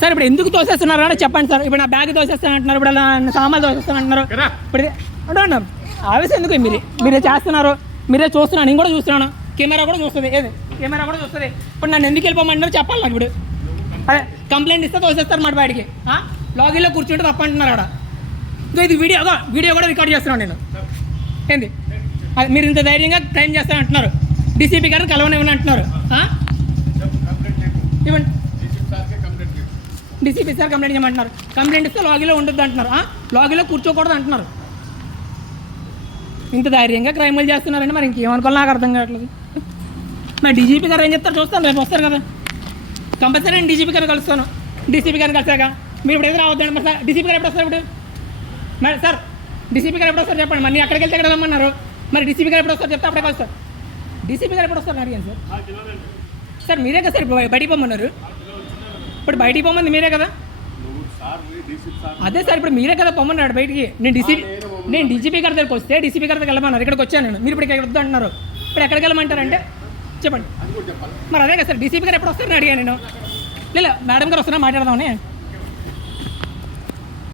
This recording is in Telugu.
సార్ ఇప్పుడు ఎందుకు తోసేస్తున్నారు అంటే చెప్పండి సార్. ఇప్పుడు నా బ్యాగ్ తోసేస్తాను అంటున్నారు, ఇప్పుడు నా సామాన్లు తోసేస్తాను అంటున్నారు. ఇప్పుడు అంటున్నాం ఆవేశం ఎందుకు? మీరే చేస్తున్నారు, మీరే చూస్తున్నాను, నేను కూడా చూస్తున్నాను, కెమెరా కూడా చూస్తుంది. ఏది కెమెరా కూడా చూస్తుంది. ఇప్పుడు నన్ను ఎందుకు వెళ్ళిపోమంటున్నారు చెప్పాలి నాకు. ఇప్పుడు అదే కంప్లైంట్ ఇస్తే తోసేస్తారు మాట బయటికి. లాగిన్లో కూర్చుంటే తప్ప అంటున్నారు అక్కడ. ఇంకా ఇది వీడియో కూడా రికార్డ్ చేస్తున్నాను నేను. ఏంది మీరు ఇంత ధైర్యంగా క్లెయిమ్ చేస్తానంటున్నారు, డీసీపీ గారిని కలవనివ్వని అంటున్నారు. ఇవ్వండి, డీసీపీ సార్ కంప్లైంట్ చేయమంటున్నారు. కంప్లైంట్ ఇస్తే లాగిన్లో ఉండొద్దు అంటున్నారు, లాగిన్లో కూర్చోకూడదు అంటున్నారు. ఇంత ధైర్యంగా క్రైములు చేస్తున్నారంటే మరి ఇంకేమనుకోవాలి నాకు అర్థం కావట్లేదు. మరి డీజీపీ గారు ఏం చెప్తారు చూస్తాను, రేపు వస్తారు కదా కంపల్సరీ. నేను డీజీపీ గారిని కలుస్తాను. డీసీపీ గారిని కలిసాక మీరు ఇప్పుడు ఎదురు రావద్దండి. మరి సార్ డీసీపీ గారు ఎప్పుడు వస్తారు? ఇప్పుడు మరి సార్ డీసీపీ గారు ఎప్పుడు వస్తారు చెప్పండి. మరి అక్కడికి వెళ్తే ఎక్కడ రమ్మన్నారు? మరి డీసీపీ గారు ఎప్పుడు వస్తారు చెప్తే అప్పుడే కలుస్తారు. డీసీపీ గారు ఎప్పుడు వస్తారు అడిగాను సార్. సార్ మీరే కదా సార్ బయటికి పోమన్నారు. ఇప్పుడు బయటికి పోమంది మీరే కదా. అదే సార్ ఇప్పుడు మీరే కదా పొమ్మన్నాడు బయటికి. నేను డీజీపీ గారి దగ్గరికి వస్తే డీసీపీ గారి దగ్గర వెళ్ళమన్నారు, ఇక్కడికి వచ్చాను నేను. మీరు ఇప్పుడు ఇక్కడ వద్దు అంటున్నారు. ఇప్పుడు ఎక్కడికి వెళ్ళమంటారంటే చెప్పండి. మరి అదే కదా సార్ డీసీపీ గారు ఎప్పుడు వస్తారని అడిగాను నేను. లేదా మేడం గారు వస్తున్నా మాట్లాడదామని.